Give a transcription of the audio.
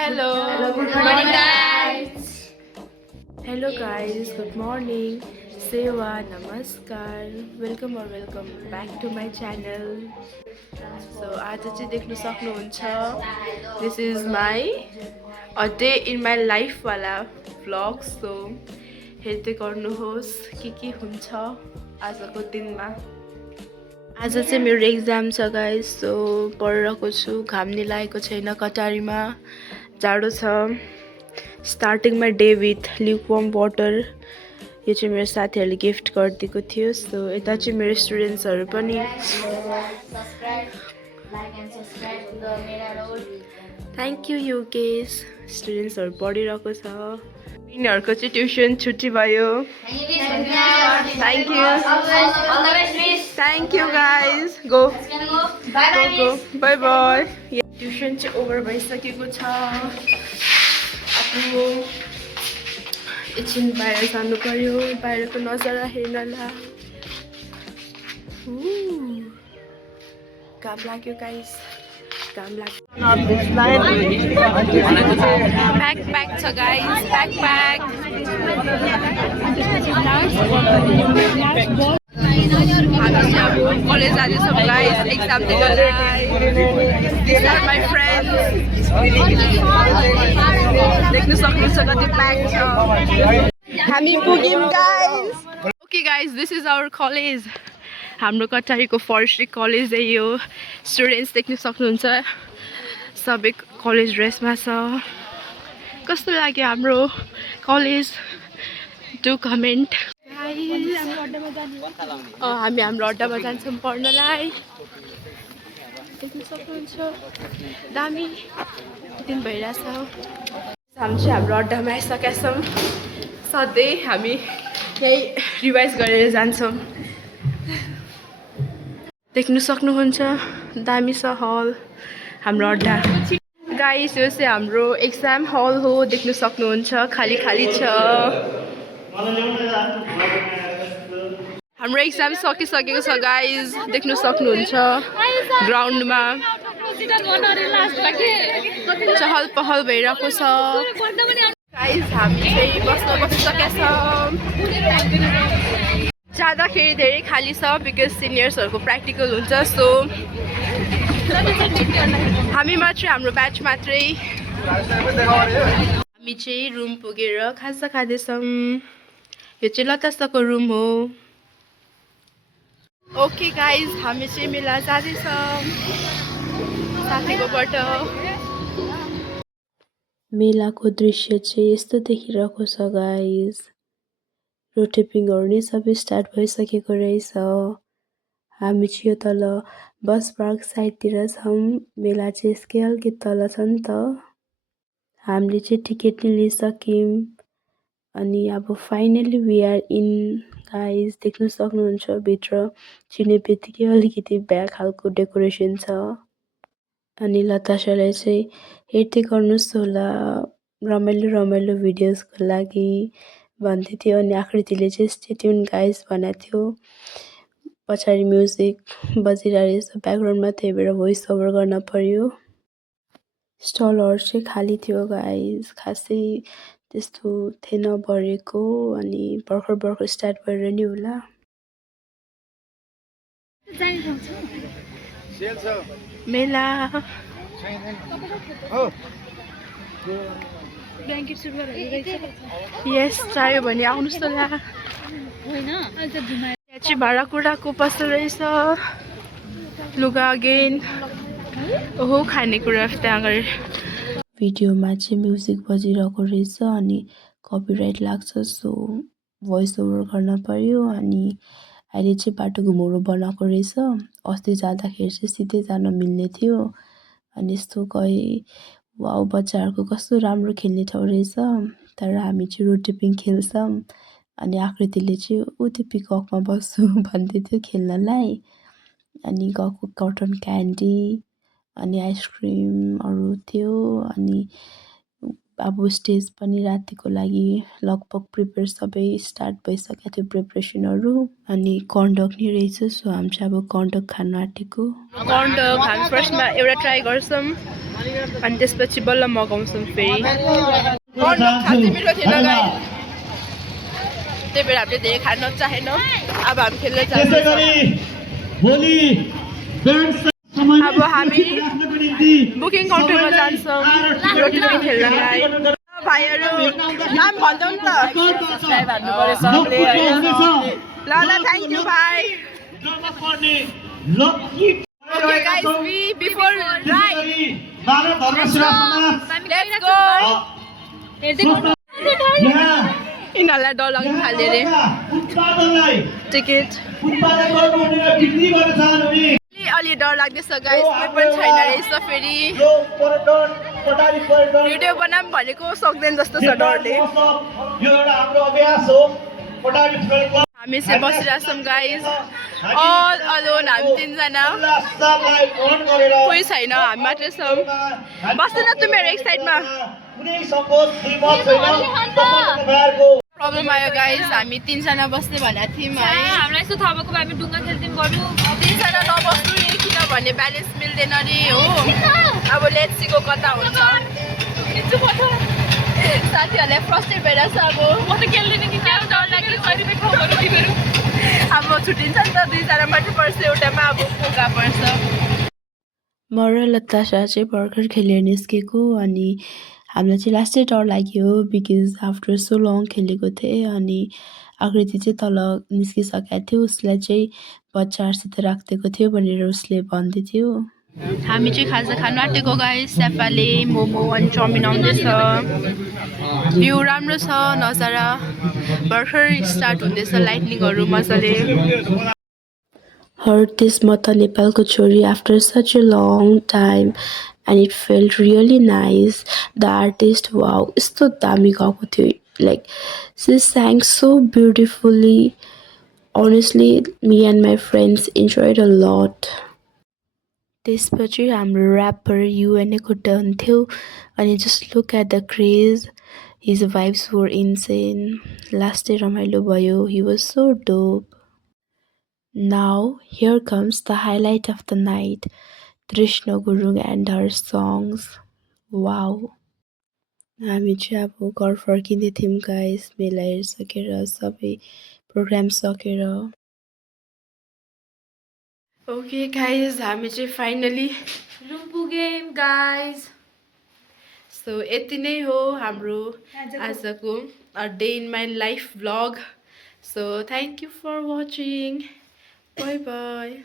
Hello. Good Good morning, morning, guys. guys. Hello, guys. Good morning. Sewa, namaskar. Welcome back to my channel. So, आज चाहिँ देख्नु सक्नुहुन्छ. This is my a day in my life वाला vlog. So, हेर्दै गर्नुहोस् के हुन्छ आजको दिनमा. आज चाहिँ मेरो एक्जाम छ गाइस. सो पढिरहेको छु. घाम नि लागेको छैन कटारीमा. जाडो छ. स्टार्टिङमा डे विथ ल्युकवार्म वाटर. यो चाहिँ मेरो साथीहरूले गिफ्ट गरिदिएको थियो. सो यता चाहिँ मेरो स्टुडेन्ट्सहरू पनि. Thank you Yukesh. स्टुडेन्ट्सहरू पढिरहेको छ. यिनीहरूको चाहिँ ट्युसन छुट्टी भयो. Thank you guys. Go by by. Tuition चाहिँ ओभर भइसकेको छ. अब एकछिन बाहिर जानु पर्यो. बाहिरको नजारा हेर्नलाई. घाम लाग्यो गाइस. घाम लाग्यो. ब्याक छ गाइस. ब्याक हामी चाहिँ अब कलेज जाँदैछौँ गाइस. एक्जाम दिनलाई. These are my friends. देख्न सक्नुहुन्छ कति प्याक छ. हामी पुग्यौँ guys. Okay guys, this is our college. हाम्रो कटारीको फरेस्ट्री कलेज यो. स्टुडेन्ट्स देख्न सक्नुहुन्छ सबै कलेज ड्रेसमा छ. कस्तो लाग्यो हाम्रो कलेज? Do comment. हामी हाम्रो अड्डामा जान्छौँ पढ्नलाई. देख्न सक्नुहुन्छ दामी दिन भइरहेछ. हामी चाहिँ हाम्रो अड्डामा आइसकेका छौँ. सधैँ हामी यही रिभाइज गरेर जान्छौँ. देख्नु सक्नुहुन्छ दामी छ हल हाम्रो अड्डा. गाइस, यो चाहिँ हाम्रो एक्जाम हल हो. देख्नु सक्नुहुन्छ खाली खाली छ. हाम्रो एक्जाम सकिसकेको छ गाइस. देख्नु सक्नुहुन्छ ग्राउन्डमा चहल पहल भइरहेको छ. गाइस, हामी चाहिँ बसिसकेका छौँ. जाँदाखेरि धेरै खाली छ बिकज सिनियर्सहरूको प्र्याक्टिकल हुन्छ. सो हामी मात्रै, हाम्रो ब्याच मात्रै. हामी चाहिँ रुम पुगेर खाजा खाँदैछौँ. यो चाहिँ लतासाको रुम हो. ओके गाइज, हामी चाहिँ मेला जाँदैछौँ साथीकोबाट. मेलाको दृश्य चाहिँ यस्तो देखिरहेको छ गाइज. रोटेपिङहरू नै सबै स्टार्ट भइसकेको रहेछ. हामी चाहिँ यो तल बस पार्क साइडतिर छौँ. मेला चाहिँ यसकै अलिकति तल छ नि त. हामीले चाहिँ टिकट नै लिइसक्यौँ. अनि अब finally we are in guys. देख्न सक्नुहुन्छ भित्र चिने बित्तिकै अलिकति ब्याग खालको डेकोरेसन छ. अनि लताशालाई चाहिँ हेर्दै गर्नुहोस् होला. रमाइलो भिडियोजको लागि भन्दै थियो. अनि आकृतिले चाहिँ स्टे ट्युन गाइज भनेको थियो. पछाडि म्युजिक बजिरहेको छ ब्याकग्राउन्डमा, त्यही भएर भोइस ओभर गर्न पर्यो. स्टलहरू चाहिँ खाली थियो गाइज. खासै त्यस्तो थिएन भरेको. अनि भर्खर स्टार्ट गरेर नि होला. मेला यस चाहियो भने आउनुहोस् त ला. यहाँ चाहिँ भाँडाकुँडाको पसल रहेछ. लुगा अगेन. ओहो, खानेकुरा त्यहाँ गएर. भिडियोमा चाहिँ म्युजिक बजिरहेको रहेछ अनि कपिराइट लाग्छ. सो भोइस ओभर गर्न पर्यो. अनि अहिले चाहिँ बाटो घुमाउरो बनाएको रहेछ. अस्ति जाँदाखेरि चाहिँ सिधै जान मिल्ने थियो. अनि यस्तो गए. वाउ, बच्चाहरूको कस्तो राम्रो खेल्ने ठाउँ रहेछ. तर हामी चाहिँ रोटेपिङ खेल्छौँ. अनि आकृतिले चाहिँ ऊ त्यो पिककमा बस्छु भन्दै थियो खेल्नलाई. अनि गएको कटन क्यान्डी अनि आइसक्रिमहरू थियो. अनि अब स्टेज पनि रातिको लागि लगभग प्रिपेयर सबै स्टार्ट भइसकेको थियो प्रिपरेसनहरू अनि कन्डक नै रहेछ सो हामी चाहिँ अब कन्डक खान आँटेको कन्डक हामी फर्स्टमा एउटा ट्राई गर्छौँ अनि त्यसपछि बल्ल मगाउँछौँ फेरि कन्डक खासै मिठो थिएन गाइस त्यही भएर हामीले धेरै खान चाहेनौँ अब हामी खेल्न जान्छौँ अब हामी बुकिङ काउन्टरमा जान्छौँ रोटी पनि खेल्नलाई भाइहरू नाम भन्छौँ नि त सब्सक्राइब हान्नु पर्यो सबले ल ल थ्याङ्क यू भाइ Okay guys, before ride, let's go. यिनीहरूलाई डर लाग्नु थाल्यो अरे टिकट अलि डर लाग्दैछ गाइस कोही पनि छैन रहेछ फेरि भिडियो बनाऊँ भनेको सक्दैन जस्तो छ डरले हामी चाहिँ बसिरहेको छौँ गाइस अल अलोन हामी तिनजना कोही छैन हामी मात्रै छौँ बस्दैन तिमीहरू एक साइडमा प्रब्लम आयो गाइस हामी तिनजना बस्ने भनेको थियौँ है हामीलाई यस्तो थाहा भएको भए हामी डुङ्गा खेल्थ्यौँ बरु तिनजना नबस्नु नि किनभने ब्यालेन्स मिल्दैन अरे हो अब लेट्स सी को कता हुन्छ साथीहरूलाई फ्रस्ट्रेट भइरहेछ अब म त खेल्दैन कि क्या डर लाग्यो अब छुट्टिन्छ नि त दुईजना मात्रै पर्छ एउटामा अब पोका पर्छ म र लतासा चाहिँ भर्खर खेलेर निस्केको अनि हामीलाई चाहिँ लास्टै डर लाग्यो बिकज आफ्टर सो लङ खेलेको थिएँ अनि आकृति चाहिँ तल निस्किसकेको थियो उसलाई चाहिँ बच्चाहरूसित राखिदिएको थियो भनेर उसले भन्दै थियो हामी चाहिँ खाजा खानु आँटेको गाइस सेपाले मोमो अनि चाउमिन आउँदैछ भ्यू राम्रो छ नजारा भर्खर स्टार्ट हुँदैछ लाइटनिङहरू मजाले Heard this Mata Nepalko chori after such a long time and it felt really nice. The artist, wow, isto dami gako थियो. Like, she sang so beautifully. Honestly, me and my friends enjoyed a lot. त्यसपछि हाम्रो rapper युएनएको turn थियो अनि just look at the craze his vibes were insane लास्टै रमाइलो भयो he was so dope Now, here comes the highlight of the night, Trishna Gurung and her songs. Wow! हामी चाहिँ अब घर फर्किँदै थियौँ गाइस मेला हेरिसकेर सबै प्रोग्राम सकेर ओके गाइस हामी चाहिँ फाइनली रुम पुग्यौँ गाइस सो यति नै हो हाम्रो आजको day in my life vlog so thank you for watching Bye bye.